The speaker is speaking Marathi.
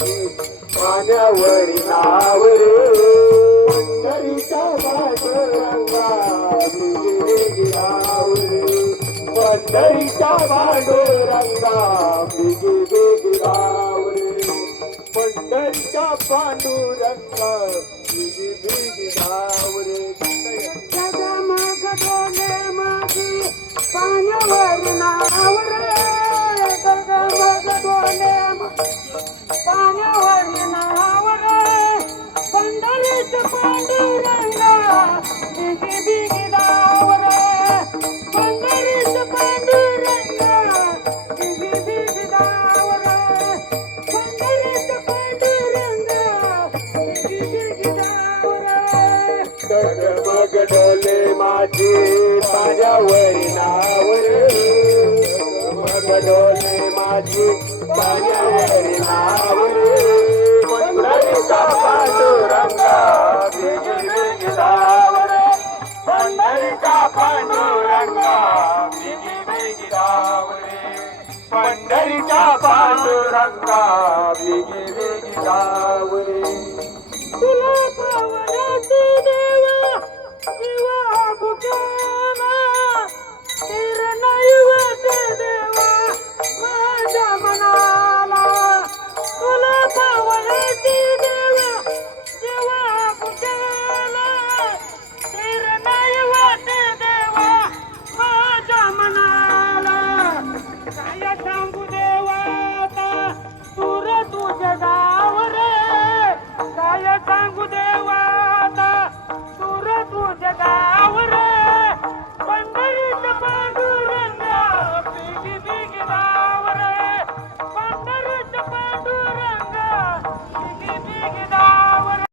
माझी पाण्यावरी नाव रे पंढरीच्या पांडुरंगा बिगी राव रे पंढरीच्या पांडुरंगा बिगी राव रे पंढरीच्या पांडुरंगा बिगी राव रे जगमग डोले माझी पाण्यावर नाव रे जगमग डोले पाण्यावर नाव रे पंढरीचं पांडुरंगा बिगी बिगी दाव रे पंढरीचं पांडुरंगा बिगी बिगी दाव रे पंढरीचं पांडुरंगा बिगी बिगी दाव रे डगमग डोले माझी पाण्यावरी नाव रे डगमग डोले माझी पाण्यावरी नाव रे पंढरीचा पांडुरंगा बिगी बिगी दाव रे पंढरीचा पांडुरंगा बिगी बिगी दाव रे पंढरीचा पांडुरंगा बिगी बिगी दाव रे तुला